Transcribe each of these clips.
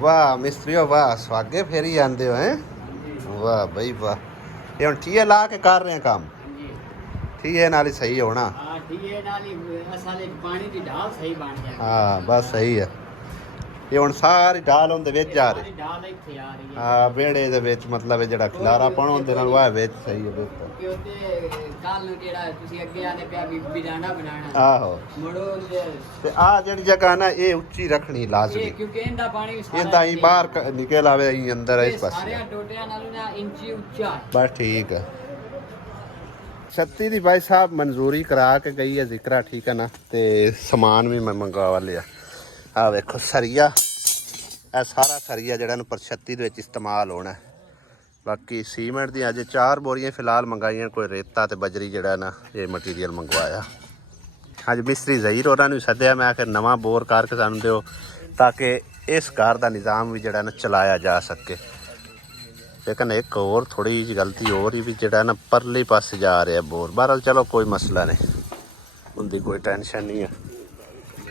ਵਾਹ ਮਿਸਤਰੀਓ ਵਾਹ ਸਵਾਗੇ ਫੇਰੀ ਜਾਂਦੇ ਹੋ ਹੈ। ਵਾਹ ਬਈ ਵਾਹ। ਇਹ ਹੁਣ ਠੀਏ ਲਾ ਕੇ ਕਰ ਰਹੇ ਕੰਮ। ਠੀਏ ਨਾਲ ਹੀ ਸਹੀ ਹੋਣਾ। ਹਾਂ ਠੀਏ ਨਾਲ ਹੀ ਅਸਲੇ ਪਾਣੀ ਦੀ ਢਾਲ ਸਹੀ ਬਣ ਜਾਏ। ਹਾਂ ਬਸ ਸਹੀ ਹੈ। ਇਹ ਹੁਣ ਸਾਰੀ ਢਾਲ ਉਹਦੇ ਵਿੱਚ ਜਾ ਰਹੀ। ਢਾਲ ਇੱਥੇ ਆ ਰਹੀ ਹੈ। ਹਾਂ ਵਿਹੜੇ ਦੇ ਵਿੱਚ ਮਤਲਬ ਇਹ ਜਿਹੜਾ ਖਿਲਾਰਾ ਪਾਉਣ ਉਹਦੇ ਨਾਲ ਵਾਹ ਵਿੱਚ ਸਹੀ ਹੈ ਬਿਲਕੁਲ। ਕਿ ਉੱਤੇ ਕੱਲ ਨੂੰ ਜਿਹੜਾ ਤੁਸੀਂ ਅੱਗੇ ਆਨੇ ਪਿਆ ਵੀ ਬਿਰਾਂਡਾ ਬਣਾਉਣਾ। ਆਹੋ ਮੜੋ ਤੇ ਆ ਜਿਹੜੀ ਜਗ੍ਹਾ ਨਾ ਇਹ ਉੱਚੀ ਰੱਖਣੀ ਲਾਜ਼ਮੀ। ਕਿਉਂਕਿ ਇਹਦਾ ਪਾਣੀ ਇਹਦਾ ਹੀ ਬਾਹਰ ਨਿਕਲ ਆਵੇ ਹੀ ਅੰਦਰ ਇਸ ਪਾਸੇ। ਸਾਰੇ ਟੋਟਿਆਂ ਨਾਲੋਂ ਨਾ ਇੰਚੀ ਉੱਚਾ ਹੈ। ਬਸ ਠੀਕ ਹੈ। ਛੱਤੀ ਦੀ ਭਾਈ ਸਾਹਿਬ ਮਨਜ਼ੂਰੀ ਕਰਾ ਕੇ ਗਈ ਹੈ ਜ਼ਿਕਰਾ ਠੀਕ ਹੈ ਨਾ। ਤੇ ਸਮਾਨ ਵੀ ਮੈਂ ਮੰਗਵਾ ਲਿਆ। ਆ ਵੇਖੋ ਸਰੀਆ ਇਹ ਸਾਰਾ ਸਰੀਆ ਜਿਹੜਾ ਨੂੰ ਪਰ 36 ਦੇ ਵਿੱਚ ਇਸਤੇਮਾਲ ਹੋਣਾ। ਬਾਕੀ ਸੀਮੈਂਟ ਦੀਆਂ ਅਜੇ 4 ਬੋਰੀਆਂ ਫਿਲਹਾਲ ਮੰਗਾਈਆਂ। ਕੋਈ ਰੇਤਾ ਤੇ ਬਜਰੀ ਜਿਹੜਾ ਨਾ ਇਹ ਮਟੀਰੀਅਲ ਮੰਗਵਾਇਆ। ਅੱਜ ਮਿਸਤਰੀ ਜ਼ਹੀਰ ਉਹਨਾਂ ਨੂੰ ਸੱਦਿਆ। ਮੈਂ ਆਖਿਰ ਨਵਾਂ ਬੋਰ ਕਰਕੇ ਸਾਨੂੰ ਦਿਓ ਤਾਂ ਕਿ ਇਸ ਘਰ ਦਾ ਨਿਜ਼ਾਮ ਵੀ ਜਿਹੜਾ ਨਾ ਚਲਾਇਆ ਜਾ ਸਕੇ। ਲੇਕਿਨ ਇੱਕ ਹੋਰ ਥੋੜੀ ਜਿਹੀ ਗਲਤੀ ਹੋਰ ਹੀ ਵੀ ਜਿਹੜਾ ਨਾ ਪਰਲੇ ਪਾਸੇ ਜਾ ਰਿਹਾ ਬੋਰ। ਬਹਰਹਾਲ ਚਲੋ ਕੋਈ ਮਸਲਾ ਨਹੀਂ ਹੁੰਦੀ ਕੋਈ ਟੈਨਸ਼ਨ ਨਹੀਂ ਆ।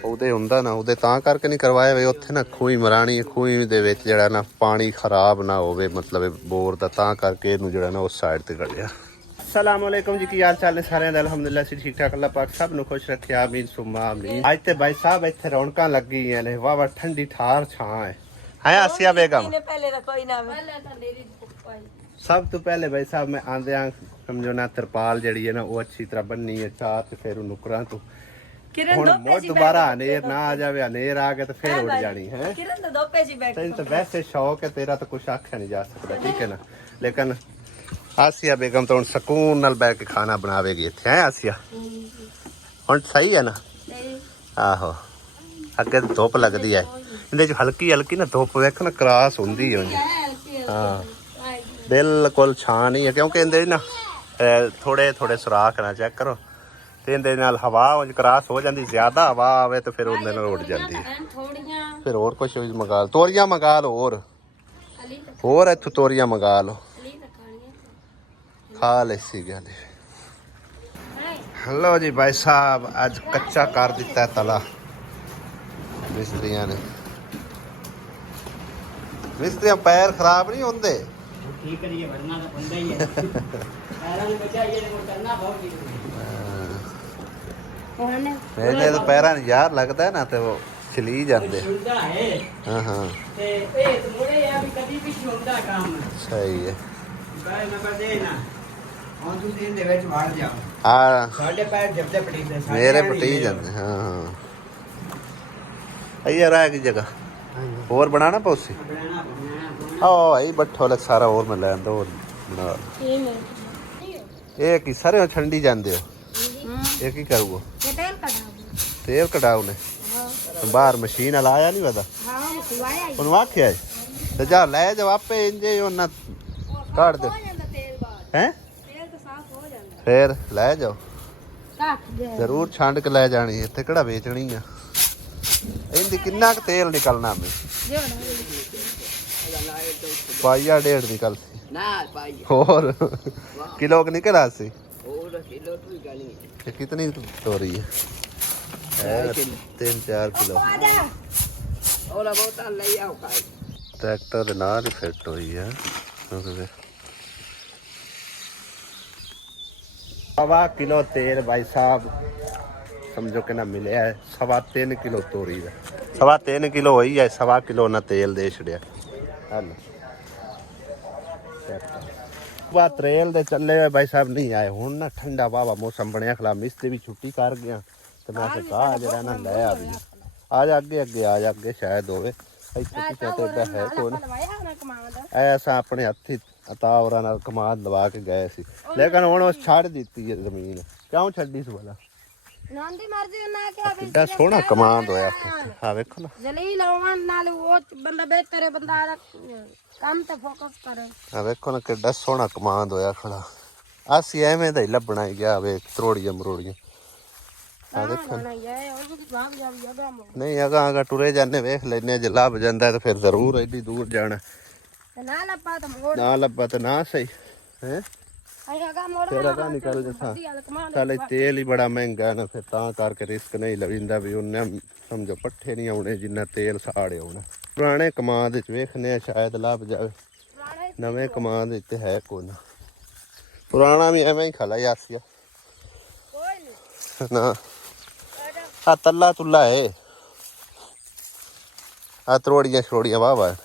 ਉਹਦੇ ਹੁੰਦਾ ਨਾ ਉਹਦੇ ਤਾਂ ਕਰਕੇ ਨਹੀਂ ਕਰਵਾਇਆ ਵੇ ਉੱਥੇ ਨਾ ਖੂਹੀ ਮਰਾਣੀ ਖੂਹੀ ਦੇ ਵਿੱਚ ਜਿਹੜਾ ਨਾ ਪਾਣੀ ਖਰਾਬ ਨਾ ਹੋਵੇ ਮਤਲਬ ਬੋਰ ਦਾ ਤਾਂ ਕਰਕੇ ਇਹਨੂੰ ਜਿਹੜਾ ਨਾ ਉਸ ਸਾਈਡ ਤੇ ਕੱਢਿਆ। अस्सलाम वालेकुम जी की हाल चाल ने सारे अलहमदुलिल्लाह सी ठीक ठाक अल्लाह पाक सब नु खुश रखे आमीन सुम्मा आमीन। आज ते भाई साहब इत्थे रौनकां लगी ने वाह वाह ठंडी ठार छां है आसिया बेगम। सब तो पहले भाई साहब मैं आंदे समझो ना तरपाल जड़ी है ना वो अच्छी तरह बननी है चार ते फिर नुकरां तो दोबारा अनेर ना आ जावे। अनेर आ गए तो फिर उड़ जानी है। तेन तो वैसे शौक है तेरा तो कुछ आख्या नहीं जा सकता ठीक है ना। लेकिन आसिया बेगम तो सुकून नाल बैठ के खाना बनावेगी इत्थे है आसिया। हुण सही है ना। आहो अगे तो धुप लगदी है इहदे च हल्की हल्की ना धुप देखो ना क्रॉस हुंदी है। हाँ बिल्कुल छां नहीं है क्योंकि इहदे ना थोड़े थोड़े सुराख ना चेक करो ਤੇ ਇਹਦੇ ਨਾਲ ਹਵਾ ਉਂਝ ਕਰਾਸ ਹੋ ਜਾਂਦੀ। ਜ਼ਿਆਦਾ ਹਵਾ ਆਵੇ ਤੇ ਫਿਰ ਉਹਦੇ ਨਾਲ ਉੱਡ ਜਾਂਦੀ ਹੈ। ਫਿਰ ਹੋਰ ਕੁਛ ਮੰਗਾ ਲਓ ਤੋਰੀਆਂ ਮੰਗਾ ਲਓ ਹੋਰ ਇੱਥੋਂ ਤੋਰੀਆਂ ਮੰਗਾ ਲਓ ਖਾ ਲੈ ਸੀ ਗੱਲ। ਹਲੋ ਜੀ ਭਾਈ ਸਾਹਿਬ ਅੱਜ ਕੱਚਾ ਕਰ ਦਿੱਤਾ ਤਲਾ ਮਿਸਤਰੀਆਂ ਨੇ। ਮਿਸਤਰੀਆਂ ਪੈਰ ਖਰਾਬ ਨਹੀਂ ਹੁੰਦੇ। ਠੀਕ ਕਰੀਏ ਵਰਨਾ ਤਾਂ ਬੰਦਾ ਹੀ ਹੈ। ਪੈਰਾਂ ਨੂੰ ਬਚਾਈਏ ਤੇ ਕਰਨਾ ਬਹੁਤ ਜ਼ਰੂਰੀ ਹੈ। ਮੇਰੇ ਤਾਂ ਪੈਰਾਂ ਨੂੰ ਯਾਰ ਲੱਗਦਾ ਨਾ ਤੇ ਉਹ ਛਲੀ ਜਾਂਦੇ। ਹਾਂ ਹਾਂ ਤੇ ਇਹ ਥੋੜੇ ਆ ਵੀ ਕਦੀ ਵੀ ਹੁੰਦਾ ਕੰਮ ਸਹੀ ਹੈ। ਬਾਈ ਨੰਬਰ ਦੇ ਨਾ ਹੁਣ ਤੂੰ ਦਿਨ ਦੇ ਵਿੱਚ ਵੜ ਜਾ। ਹਾਂ ਸਾਡੇ ਪੈਰ ਜਬਦੇ ਪਟੀਦੇ ਮੇਰੇ ਪਟੀ ਜਾਂਦੇ। ਹਾਂ ਹਾਂ ਅਈਆ ਰਹਿ ਗਈ ਜਗ੍ਹਾ ਹੋਰ ਬਣਾਣਾ ਪਉਸੀ ਆਹ ਇਹ ਬੱਠੋ ਲੈ ਸਾਰਾ ਹੋਰ ਮੈਂ ਲੈਣ ਦੋ ਬਣਾ। ਇਹ ਕੀ ਸਾਰੇ ਠੰਡੀ ਜਾਂਦੇ ਹੋ ਇਹ ਕੀ ਕਰੂਗਾ ਤੇਲ ਕਢਾਉ ਨੇ ਬਾਹਰ ਮਸ਼ੀਨ ਲਾਇਆ ਨਹੀਂ ਪਤਾ ਉਹਨੂੰ ਆਖਿਆ ਤੇ ਜਾ ਲੈ ਜਾ ਆਪੇ ਇੰਜੇ ਉਹਨਾਂ ਕੱਢ ਦੇ ਹੈ ਫੇਰ ਲੈ ਜਾਓ ਜ਼ਰੂਰ ਛੰਡ ਕੇ ਲੈ ਜਾਣੀ ਇੱਥੇ ਕਿਹੜਾ ਵੇਚਣੀ ਆ। ਇਹਦੀ ਕਿੰਨਾ ਕੁ ਤੇਲ ਨਿਕਲਣਾ ਮੈਂ ਪਾਈਆ ਡੇਢ ਨਿਕਲ ਸੀ ਹੋਰ ਕਿਲੋ ਨਿਕਲ ਸੀ। कितनी तोरी है 3-4 किलो ट्रैक्टर दे नाल ही फिट हुई है। 1.25 किलो तेल भाई साहब समझो कि ना मिले है। 3.25 किलो तोरी है 3.25 किलो हुई है 1.25 किलो ना तेल दे छड़िया। त्रेल दे चले हुए भाई साहब नहीं आए हूँ ना ठंडा वावा मौसम बनया खिलाफ मिस्त्री भी छुट्टी कर गया तो मैं कहा जरा ना लै आ भी आज आगे अगे आ अगे शायद होवे है कौन ऐसा अपने हथी अता और कमाद लवा के गए सी लेकिन हुण उस छड़ दी जमीन क्यों छड़ी सी भला कितना सोहना कमांड होया। हाँ वेखो ना जलील होवन नाल वो बंदा बेहतर है बंदा काम ते फोकस करे। हाँ वेखो ना कितना सोहना कमांड होया खड़ा आसी एवें दा ही लभना ही गया वे त्रोड़ियां मरोड़ियां। हाँ देखो नहीं अगा अगा टुरे जाने वेख लेने जे लभ जांदा तो फिर जरूर एडी दूर जाना ना लब्बा तो ना सही है ਫਿਰ ਅਗਾ ਨਿਕਲ ਜਸਾ ਚੱਲ ਤੇਲ ਹੀ ਬੜਾ ਮਹਿੰਗਾ ਨਾ ਫਿਰ ਤਾਂ ਕਰਕੇ ਰਿਸਕ ਨਹੀਂ ਲਵਿੰਦਾ ਵੀ ਉਹਨੇ ਸਮਝੋ ਪੱਠੇ ਨਹੀਂ ਆਉਣੇ ਜਿੰਨਾ ਤੇਲ ਸਾੜੇ ਆਉਣਾ ਪੁਰਾਣੇ ਕਮਾਦ ਵਿੱਚ ਵੇਖਨੇ ਆ ਸ਼ਾਇਦ ਲੱਭ ਜਾਵੇ ਨਵੇਂ ਕਮਾਦ ਵਿੱਚ ਹੈ ਕੋਈ ਨਾ ਪੁਰਾਣਾ ਵੀ ਐਵੇਂ ਹੀ ਖਲਾ ਯਾਸੀਆ ਨਾ ਆ ਤੱਲਾ ਤੁੱਲਾ ਹੈ ਆ ਤਰੋੜੀਆਂ ਛੋੜੀਆਂ ਵਾਹ ਵਾਹ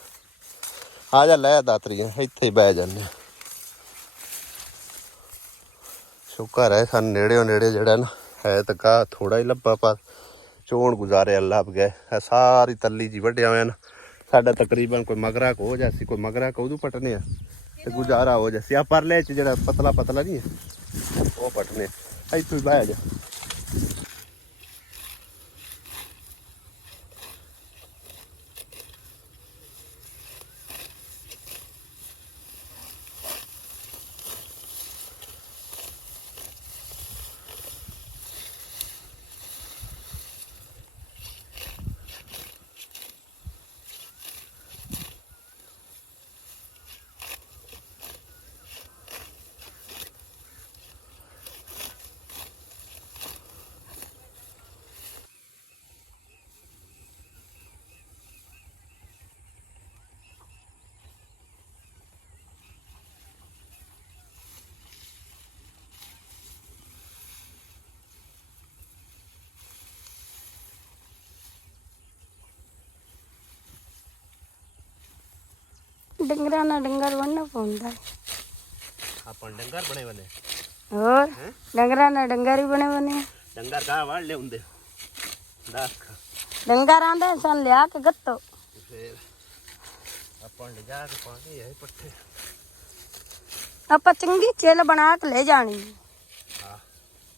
ਆ ਜਾ ਲੈ ਦਾਤਰੀਆਂ ਇੱਥੇ ਹੀ ਬਹਿ ਜਾਂਦੇ ਸ਼ੁਕਰ ਹੈ ਸਾਨੂੰ ਨੇੜੇ ਜਿਹੜਾ ਨਾ ਹੈ ਤਾਂ ਕਾ ਥੋੜਾ ਹੀ ਲੱਭਾ ਪਰ ਚੋਣ ਗੁਜ਼ਾਰੇ ਲੱਭ ਗਏ ਹੈ ਸਾਰੀ ਤੱਲੀ ਜੀ ਵੱਢਿਆ ਹੋਇਆ ਨਾ ਸਾਡਾ ਤਕਰੀਬਨ ਕੋਈ ਮਗਰਾ ਕੋ ਹੋ ਜਾਸੀ ਕੋਈ ਮਗਰਾ ਕੋ ਉਦੋਂ ਪਟਨੇ ਆ ਤੇ ਗੁਜ਼ਾਰਾ ਹੋ ਜਾਸੀ ਆ ਪਰਲੇ ਚ ਜਿਹੜਾ ਪਤਲਾ ਨਹੀਂ ਹੈ ਉਹ ਪਟਨੇ ਇੱਥੋਂ ਹੀ ਬਹਿ ਜਾ ਡੰਗਰਾਂ ਨਾਲ ਡੰਗਰ ਬੰਨਣਾ ਪੈਂਦਾ ਆਪਾਂ ਡੰਗਰ ਬਣੇ ਬਨੇ ਹੋਰ ਡੰਗਰਾਂ ਨਾਲ ਡੰਗਰ ਹੀ ਬਣੇ ਡੰਗਰ ਕਾ ਵੜ ਲੈ ਹੁੰਦੇ ਦੱਸ ਡੰਗਰ ਆਂਦੇ ਸਨ ਲਿਆ ਕੇ ਗੱਤੋ ਫੇਰ ਆਪਾਂ ਲਿਜਾ ਕੇ ਪਾਣੀ ਹੈ ਪੱਠੇ ਆਪਾਂ ਚੰਗੀ ਚਿੱਲ ਬਣਾ ਕੇ ਲੈ ਜਾਣੀ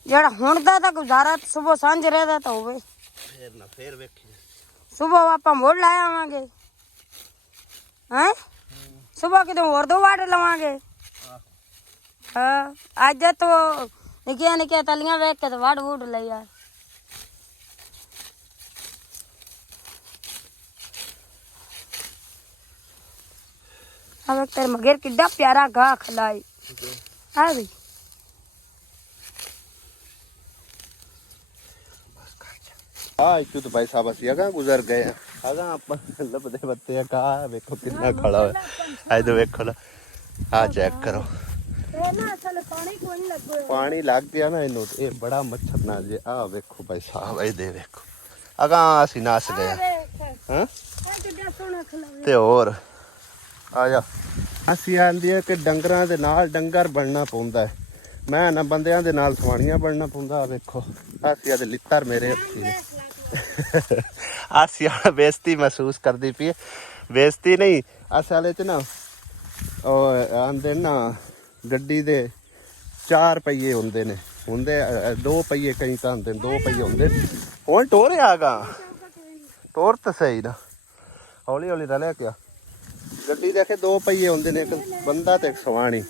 ਜਿਹੜਾ ਹੁਣ ਦਾ ਤਾਂ ਗੁਜ਼ਾਰਾ ਸਵੇਰ ਸਾਂਝ ਰਹਿਦਾ ਤਾਂ ਹੋਵੇ ਫੇਰ ਵੇਖੀ ਸਵੇਰ ਆਪਾਂ ਮੋੜ ਲਾ ਆਵਾਂਗੇ ਹੈਂ ਸੁਬਹ ਕਿਤੇ ਹੋਰ ਦੋ ਵਾੜ ਲਵਾਂਗੇ ਹਾਂ ਅੱਜ ਤੋਂ ਨਿੱਕੀਆਂ ਤਲੀਆਂ ਵੇਖ ਕੇ ਵਾੜ ਵੂੜ ਲਈ ਆ अब तेरे मगर किड्डा प्यारा घाह खिलाई आ भी तो भाई साहब ਅਸੀਂ ਅਗਾ ਗੁਜ਼ਰ ਗਏ ਅਗਾ ਆਪਾਂ ਲੱਭਦੇ ਬੱਤੇ ਆ ਕਾ ਵੇਖੋ ਕਿੰਨਾ ਖੜਾ ਹੋਇਆ ਅੱਜ ਤੋਂ ਵੇਖੋ ਨਾ ਆ ਚੈੱਕ ਕਰੋ ਪਾਣੀ ਲੱਗ ਗਿਆ ਨਾ ਇਹਨੂੰ ਇਹ ਬੜਾ ਮੱਛਰ ਨਾ ਜੇ ਆ ਵੇਖੋ ਭਾਈ ਸਾਹਿਬ ਇਹ ਦੇ ਵੇਖੋ ਅਗਾ ਅਸੀਂ ਨਸ ਗਏ ਹਾਂ ਤੇ ਹੋਰ ਆ ਜਾ ਅਸੀਂ ਆਂਦੀ ਹੈ ਕਿ ਡੰਗਰਾਂ ਦੇ ਨਾਲ ਡੰਗਰ ਬਣਨਾ ਪਉਂਦਾ ਹੈ ਮੈਂ ਨਾ ਬੰਦਿਆਂ ਦੇ ਨਾਲ ਸਵਾਣੀਆਂ ਬਣਨਾ ਪਉਂਦਾ ਵੇਖੋ ਅਸੀਂ ਆਦੇ ਲਿੱਤਰ ਮੇਰੇ ਹੱਥੀ ਨੇ ਆਸਿਆ ਬੇਇੱਜ਼ਤੀ ਮਹਿਸੂਸ ਕਰਦੀ ਪਈ ਬੇਇੱਜ਼ਤੀ ਨਹੀਂ ਅਸਲ ਚ ਨਾ ਉਹ ਆਂਦੇ ਨਾ ਗੱਡੀ ਦੇ 4 ਪਹੀਏ ਹੁੰਦੇ ਨੇ 2 ਪਹੀਏ ਕਈ ਤਾਂ ਹੁੰਦੇ 2 ਪਹੀਏ ਹੁੰਦੇ ਹੁਣ ਟੋਰਿਆ ਗਾ ਟੋਰ ਤਾਂ ਸਹੀ ਨਾ ਹੌਲੀ ਹੌਲੀ ਰਲਿਆ ਕਿਆ ਗੱਡੀ ਦੇ 2 ਪਹੀਏ ਹੁੰਦੇ ਨੇ ਇੱਕ ਬੰਦਾ ਤੇ ਇੱਕ ਸਵਾਣੀ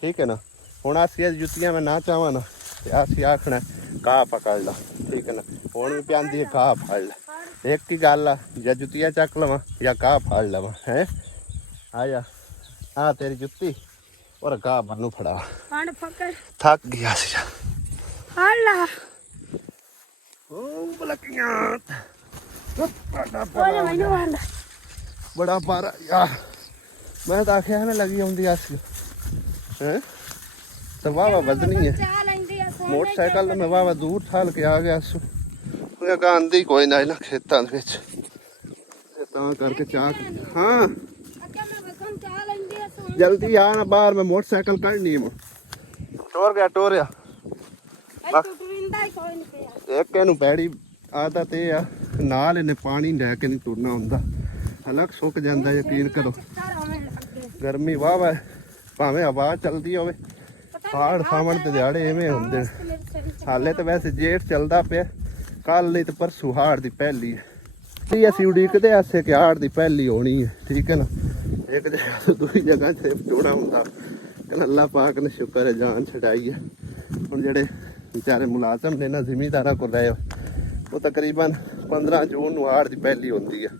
ਠੀਕ ਹੈ ਨਾ ਹੁਣ ਅਸੀਂ ਜੁੱਤੀਆਂ ਮੈਂ ਨਾ ਚਾਹਾਂ ਨਾ ਤੇ ਅਸੀਂ ਆਖਣਾ ਘਾਹ ਪਕੜ ਲਾ ਠੀਕ ਹੈ ਨਾ ਹੁਣ ਵੀ ਪਿਆਂਦੀ ਹੈ ਘਾਹ ਫੜ ਲੈ ਇੱਕ ਹੀ ਗੱਲ ਆ ਜਾਂ ਜੁੱਤੀਆਂ ਚੱਕ ਲਵਾਂ ਜਾਂ ਘਾਹ ਫੜ ਲਵਾਂ ਹੈ ਆ ਜਾ ਆ ਤੇਰੀ ਜੁੱਤੀ ਔਰ ਘਾਹ ਮੈਨੂੰ ਫੜਾ ਥੱਕ ਗਿਆ ਸੀ ਅੱਲਾ ਉਹ ਬਲਕੀਆਂ ਬੜਾ ਪਾਰਾ ਯਾਰ ਮੈਂ ਤਾਂ ਆਖਿਆ ਨਾ ਲੱਗੀ ਆਉਂਦੀ ਆਸ ਹੈ ਤਾਂ ਵਾਵਾ ਵਜ਼ਨੀ ਹੈ ਮੋਟਰਸਾਈਕਲ ਮੈਂ ਵਾਵਾ ਦੂਰ ਠਾਲ ਕੇ ਆ ਗਿਆ ਸੂ ਉਹ ਅਗਾ ਆਂਦੀ ਕੋਈ ਨਾ ਇਹਨਾਂ ਖੇਤਾਂ ਦੇ ਵਿੱਚ ਤਾਂ ਕਰਕੇ ਚਾਹ ਹਾਂ ਜਲਦੀ ਆ ਨਾ ਬਾਹਰ ਮੈਂ ਮੋਟਰਸਾਈਕਲ ਕੱਢਣੀ ਹੈ ਟੋਰਿਆ ਇੱਕ ਇਹਨੂੰ ਪੈੜੀ ਆਦਤ ਇਹ ਆ ਨਾਲ ਇਹਨੇ ਪਾਣੀ ਲੈ ਕੇ ਨਹੀਂ ਤੁਰਨਾ ਹੁੰਦਾ ਹਲਕ ਸੁੱਕ ਜਾਂਦਾ ਯਕੀਨ ਕਰੋ ਗਰਮੀ ਵਾਹ ਵਾ ਭਾਵੇਂ ਹਵਾ ਚੱਲਦੀ ਹੋਵੇ ਹਾੜ ਸਾਵਣ ਤੇ ਦਿਹਾੜੇ ਐਵੇਂ ਹੁੰਦੇ ਨੇ ਹਾਲੇ ਤਾਂ ਵੈਸੇ ਜੇਠ ਚੱਲਦਾ ਪਿਆ ਕੱਲ ਨਹੀਂ ਤੇ ਪਰਸੋਂ ਹਾੜ ਦੀ ਪਹਿਲੀ ਹੈ ਅਸੀਂ ਉਡੀਕਦੇ ਆਸੇ ਕਿ ਹਾੜ ਦੀ ਪਹਿਲੀ ਹੋਣੀ ਹੈ ਠੀਕ ਹੈ ਨਾ ਇੱਕ ਜਗ੍ਹਾ ਤੋਂ ਦੂਜੀ ਜਗ੍ਹਾ ਤੇ ਜੋੜਾ ਹੁੰਦਾ ਕਹਿੰਦਾ ਅੱਲਾ ਪਾਕ ਨੇ ਸ਼ੁਕਰ ਹੈ ਜਾਨ ਛਡਾਈ ਹੈ ਹੁਣ ਜਿਹੜੇ ਵਿਚਾਰੇ ਮੁਲਾਜ਼ਮ ਨੇ ਨਾ ਜ਼ਿਮੀਂਦਾਰਾਂ ਕੋਲ ਰਹੇ ਉਹ ਤਕਰੀਬਨ 15 ਜੂਨ ਨੂੰ ਹਾੜ ਦੀ ਪਹਿਲੀ ਹੁੰਦੀ ਹੈ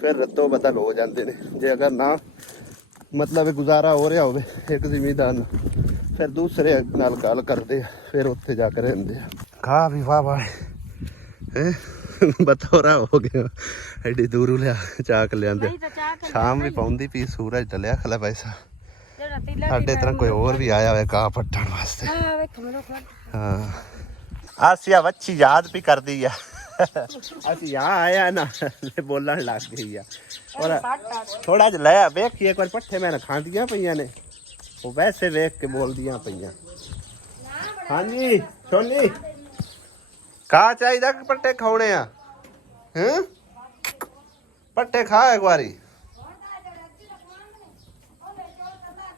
ਫਿਰ ਰੱਤੋ ਬਦਲ ਹੋ ਜਾਂਦੇ ਨੇ ਜੇ ਅਗਰ ਨਾ ਮਤਲਬ ਗੁਜ਼ਾਰਾ ਹੋ ਰਿਹਾ ਹੋਵੇ ਇੱਕ ਜ਼ਿਮੀਂਦਾਰ ਨੂੰ ਫਿਰ ਦੂਸਰੇ ਨਾਲ ਗੱਲ ਕਰਦੇ ਆ, ਫਿਰ ਉੱਥੇ ਜਾ ਕੇ ਰਹਿੰਦੇ ਆ। ਖਾ ਵੀ ਵਾਹ ਵਾਹ ਬਤੌਰਾ ਹੋ ਗਿਆ, ਐਡੀ ਦੂਰੋਂ ਲਿਆ ਚਾਕ ਲਿਆਂਦੇ। ਸ਼ਾਮ ਵੀ ਪਾਉਂਦੀ ਪਈ, ਸੂਰਜ ਢਲਿਆ ਖਲਾ ਪੈਸਾ। ਸਾਡੇ ਤਰ੍ਹਾਂ ਕੋਈ ਹੋਰ ਵੀ ਆਇਆ ਹੋਇਆ ਘਾਹ ਪੱਟਣ ਵਾਸਤੇ। ਹਾਂ ਆਸਿਆ ਵੱਛੀ ਯਾਦ ਵੀ ਕਰਦੀ ਆ। ਅਸੀਂ ਆ ਆਇਆ ਨਾ ਬੋਲਣ ਲੱਗ ਗਈ ਆ। ਔਰ ਥੋੜਾ ਜਿਹਾ ਲੈ ਵੇਖੀ ਇੱਕ ਵਾਰ ਪੱਠੇ ਮੈਂ ਖਾਂਦੀਆਂ ਪਈਆਂ ਨੇ, ਉਹ ਵੈਸੇ ਵੇਖ ਕੇ ਬੋਲਦੀਆਂ ਪਈਆਂ। ਹਾਂਜੀ ਸੋਨੀ ਕਾ ਚਾਹੀਦਾ ਕਿ ਪੱਠੇ ਖਾਣੇ ਆ? ਹੈਂ ਪੱਠੇ ਖਾ ਇੱਕ ਵਾਰੀ।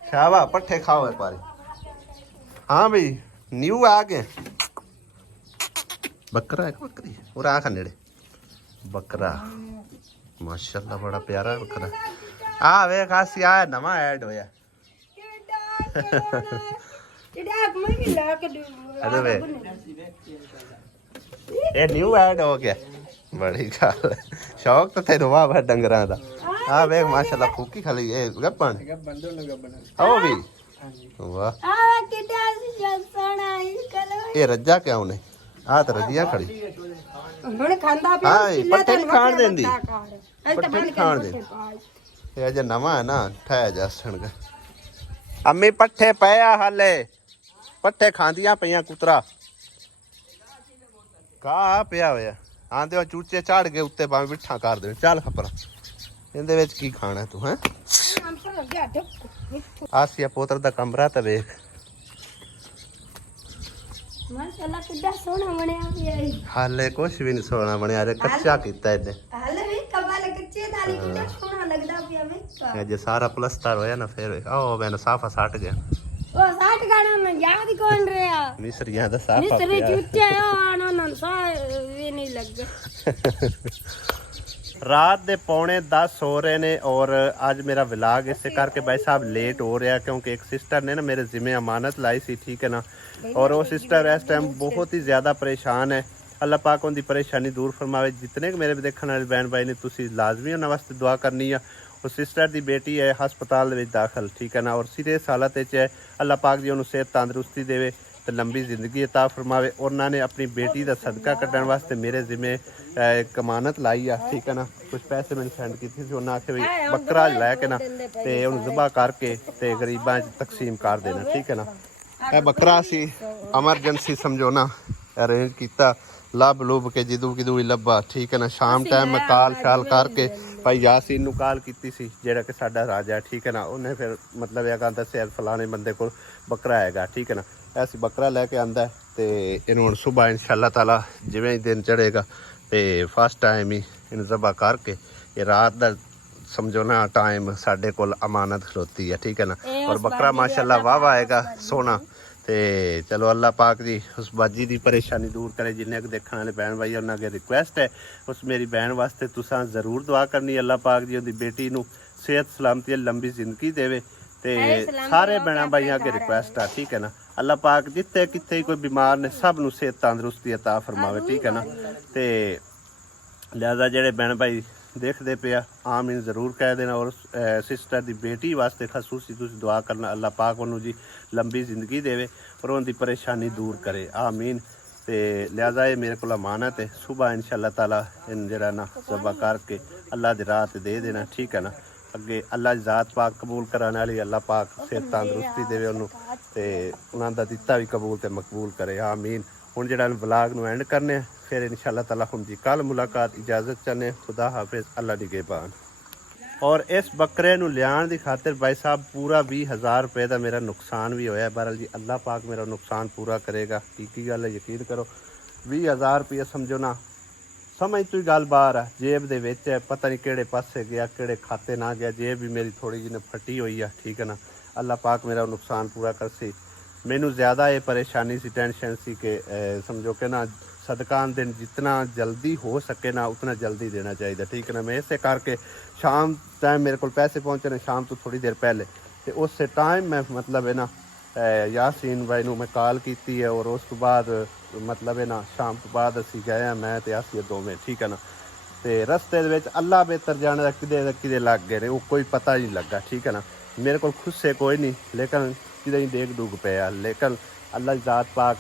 शाबा पट्ठे खाओ एक बार। हाँ भाई न्यू आ गए। बकरा है बकरी और आख नेड़े बकरा माशाल्लाह बड़ा प्यारा बकरा। आ वे खासी आया नवा ऐड होया। अरे वे ये न्यू ऐड हो गया। बड़ी गल शौक तो तेरे वाह डंगरा दा। हाँ वेख माशाल्लाह फूकी खाली ए गब्बन ओ भी वाह ये रज्जा क्या उन्हें आ तो रजिया खड़ी ਹੁਣ ਖਾਂਦਾ ਪਿਆ पट्ठे नहीं खाण देंदी पट्ठे नहीं खाण देंदी ये अजे नवा है ना ठह जासन गा अम्मी पट्ठे पया हाले पट्ठे खांदियां पईयां कुतरा का पिया होया आंदे चूचे झाड़ के उत्ते भाਵੇਂ बिठा कर दे चल खपरा ਇਹਦੇ ਵਿੱਚ ਕੀ ਖਾਣਾ ਤੂੰ ਹੈ? ਆਸੀਆ ਪੋਤਰ ਦਾ ਕਮਰਾ ਤਾਂ ਵੇਖ ਮਾਸ਼ਾਅੱਲਾ ਕਿੱਡਾ ਸੋਹਣਾ ਬਣਿਆ ਪਿਆ ਹੈ। ਹਾਲੇ ਕੁਛ ਵੀ ਨਹੀਂ ਸੋਹਣਾ ਬਣਿਆ ਰੇ ਕੱਚਾ ਕੀਤਾ ਇਹਨੇ। ਹਾਲੇ ਵੀ ਕਬਾਲ ਕੱਚੇ ਦਾਲੀ ਕਿੱਡਾ ਸੋਹਣਾ ਲੱਗਦਾ ਪਿਆ ਵੇਖ। ਇਹ ਜੇ ਸਾਰਾ ਪਲਸਤਰ ਹੋਇਆ ਨਾ ਫਿਰ ਆਹ ਮੈਨੂੰ ਸਾਫਾ ਸੱਟ ਗਿਆ। ਉਹ ਸਾਟ ਗਾਣਾ ਮੈਂ ਯਾਦ ਹੀ ਕੌਣ ਰਿਹਾ ਮਿਸਰੀਆਂ ਦਾ ਸਾਫਾ ਮਿਸਰੀ ਚੁੱਚੇ ਆਣਾ ਨਾ ਸਾ ਵੀ ਨਹੀਂ ਲੱਗਾ। रात दे 9:45 हो रहे ने और आज मेरा व्लॉग इससे करके भाई साहब लेट हो रहा क्योंकि एक सिस्टर ने ना मेरे जिम्मे अमानत लाई सी ठीक है ना और वो सिस्टर इस टाइम बहुत ही ज़्यादा परेशान है। अल्लाह पाक उनकी परेशानी दूर फरमावे। जितने मेरे देखने वाले बहन भाई ने तुसी लाजमी उन्होंने वास्ते दुआ करनी है। उस सिस्टर की बेटी है हस्पताल में दाखिल ठीक है ना और सीरियस हालत है। अल्लाह पाक जी उन्होंने सेहत तंदरुस्ती देवे तो लंबी जिंदगी अता फरमावे। उन्होंने अपनी बेटी का सदका कटने वास्ते मेरे जिम्मे एक अमानत लाई है ठीक है ना। कुछ पैसे मैंने सेंड की थी उन्हें आखे भाई बकरा लैके ना तो उन्हें ज़बा करके तो गरीबों तकसीम कर देना ठीक है ना। यह बकरा सी एमरजेंसी समझो ना अरेंज किया लभ लुभ के जिदू किदू ही लभा ठीक है ना। शाम टाइम मैं काल शाल करके भाई यासीन नूं काल कीती सी जेड़ा कि साडा राजा ठीक है ना। उन्हें फिर मतलब यह कहता से फलाने बंदे को बकरा हैगा ठीक है ना। ऐसी बकरा लैके आंदा ते इन्हूं हुण सुबह इंशाअल्लाह ताला जिवें ही दिन चढ़ेगा तो फर्स्ट टाइम ही इन ज़बा करके ये रात का समझो ना टाइम साढ़े कोल अमानत खलोती है ठीक है ना। और बकरा माशाल्लाह वाह वाह आएगा सोना तो चलो अल्लाह पाक जी उस बाजी की परेशानी दूर करे। जिन्हें देखने वाले बहन भाई उन्होंने अगे रिक्वेस्ट है उस मेरी बहन वास्ते तुसां ज़रूर दुआ करनी। अल्लाह पाक जी उनकी बेटी नूं सेहत सलामती लंबी जिंदगी देवे ते सारे बहन भाइयों अगे रिक्वेस्ट है ठीक है ना। अल्लाह पाक जिते किते कोई बीमार ने सब नूं सेहत तंदरुस्ती अता फरमावे ठीक है ना। तो लिहाजा जेडे बहन भाई देखते पे आमीन ज़रूर कह देना। और सिस्टर की बेटी वास्ते खसूसी तुसीं दुआ करना अल्लाह पाक उन्होंने जी लंबी जिंदगी देवे और उनकी परेशानी दूर करे आमीन। तो लिहाजा ये मेरे को अमानत है सुबह इंशाअल्लाह ताला इन जरा ना ज़बा करके अल्लाह दी राह दे देना ठीक है ना। अगे अल्लाह ज़ात पाक कबूल कराने वाली अल्लाह पाक सेहत तंदरुस्ती देवे उन्होंने ते उन्होंने दा दिता भी कबूल ते मकबूल करे आमीन। हुण जेड़ा व्लॉग नूं एंड करने फिर इंशाअल्लाह ताला हुण जी कल मुलाकात इजाज़त चाहने खुदा हाफिज़ अल्लाह निगहबान। और इस बकरे नूं लियाण दी खातिर भाई साहब पूरा 20,000 रुपये का मेरा नुकसान भी होया। बहरहाल जी अल्लाह पाक मेरा नुकसान पूरा करेगा की गल है यकीन करो। 20,000 रुपये समझो ना समझ तू ही गल बाहर है जेब दे विच है पता नहीं किहड़े पासे गया किहड़े खाते ना गया। जेब भी मेरी थोड़ी जी फटी हुई है ठीक है ना। अल्लाह पाक मेरा नुकसान पूरा कर सी। मैनू ज़्यादा ये परेशानी सी टेंशन सी कि समझो कि ना सदका दिन जितना जल्दी हो सके ना उतना जल्दी देना चाहिए ठीक है ना। मैं इसे करके शाम टाइम मेरे को पैसे पहुँचे शाम तो थोड़ी देर पहले तो उस टाइम मैं मतलब है ना यासीन भाई नूं मैं कॉल की है और उस तो बाद मतलब है ना शाम तो बाद असी गए मैं तो आसी दोवें ठीक है ना। तो रस्ते दे विच अल्लाह बेहतर जाने का किदे लग गए ने वो कोई पता नहीं लगा ठीक है ना। मेरे को खुद से कोई नहीं लेकिन ਜਿਹਦਾ ਹੀ ਦੇਖ ਦੁੱਖ ਪਿਆ ਲੇਕਿਨ ਅੱਲਾ ਦੀ ਜ਼ਾਤ ਪਾਕ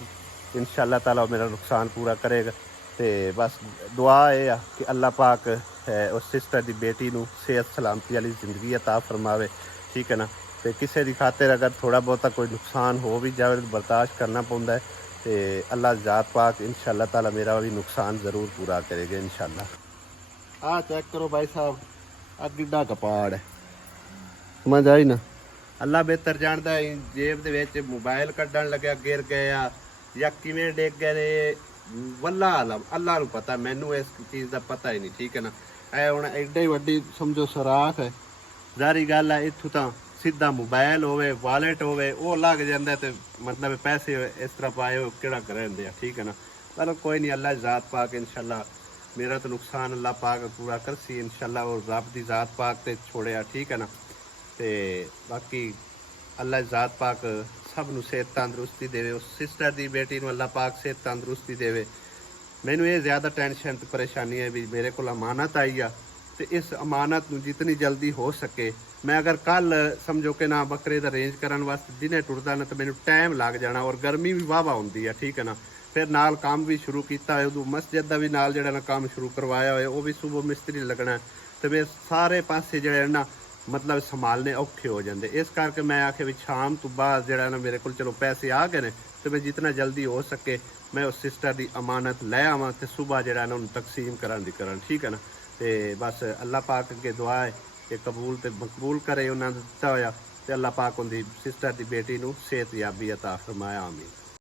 इंशाअल्लाह ताला मेरा नुकसान पूरा करेगा। तो बस दुआ ये आ कि अल्लाह पाक उस सिस्टर की बेटी नू सेहत सलामती वाली जिंदगी अता फरमावे, ठीक है ना। तो किसी की खातिर अगर थोड़ा बहुता कोई नुकसान हो भी जाए तो बर्दाश्त करना पौंदा है। तो अल्लाह ज़ात पाक इंशाअल्लाह ताला मेरा भी नुकसान ज़रूर पूरा करेगा इंशाअल्लाह। आ चेक करो भाई साहब, आ किड्डा कपाड़ है, समझ आई ना। अल्लाह बेहतर जानता है, जेब दे विच मोबाइल कड्ढण लग्या गिर गया या किवें डिग गए ने वल्ला आलम अल्लाह नूं पता, मैनू इस चीज़ का पता ही नहीं, ठीक है ना। ऐ हुण एड्डी वड्डी समझो सराख है, जारी गल है इत्थों तां सीधा मोबाइल होवे वालेट होवे वो लग जांदा ते मतलब पैसे इस तरह पाए हो केड़ा करेंदे आ, ठीक है ना। चलो कोई नहीं, अल्लाह ज़ात पाक इंशाअल्लाह मेरा तो नुकसान अल्लाह पाक पूरा करसी इंशाअल्लाह, और रब दी ज़ात पाक ते छोड़िया, ठीक है ना। ते बाकी अल्लाह ज़ात पाक सब नूं सेहत तंदरुस्ती देवे, उस सिस्टर दी बेटी नूं अल्लाह पाक सेहत तंदरुस्ती देवे। मैनू ये ज़्यादा टेंशन ते परेशानी है भी मेरे को अमानत आई आ, तो इस अमानत नूं जितनी जल्दी हो सके, मैं अगर कल समझो कि ना बकरे दा अरेंज करन वास्ते दिने टुरदा ना तो मैनू टाइम लग जाना, और गर्मी भी वाहवा हुंदी है, ठीक है ना। फिर नाल काम भी शुरू किया है, उदों मस्जिद का भी नाल जिहड़ा ना काम शुरू करवाया होया, वो भी सुबह मिस्त्री लगना, तो मैं सारे पासे जिहड़े ना मतलब संभालने औखे हो जाते। इस करके मैं आखे भी शाम तो बाद जिहड़ा ना मेरे को चलो पैसे आ गए ने, तो मैं जितना जल्दी हो सके मैं उस सिस्टर की अमानत लै आवां ते सुबह जिहड़ा ना उन्हें तकसीम करन दी करन, ठीक है ना। तो बस अल्लाह पाक अगे दुआ है कि कबूल ते मकबूल करे उन्होंने दिता होया, ते अल्लाह पाक उनकी सिस्टर की बेटी नूं सेहत याबी अता फरमाया, आमीन।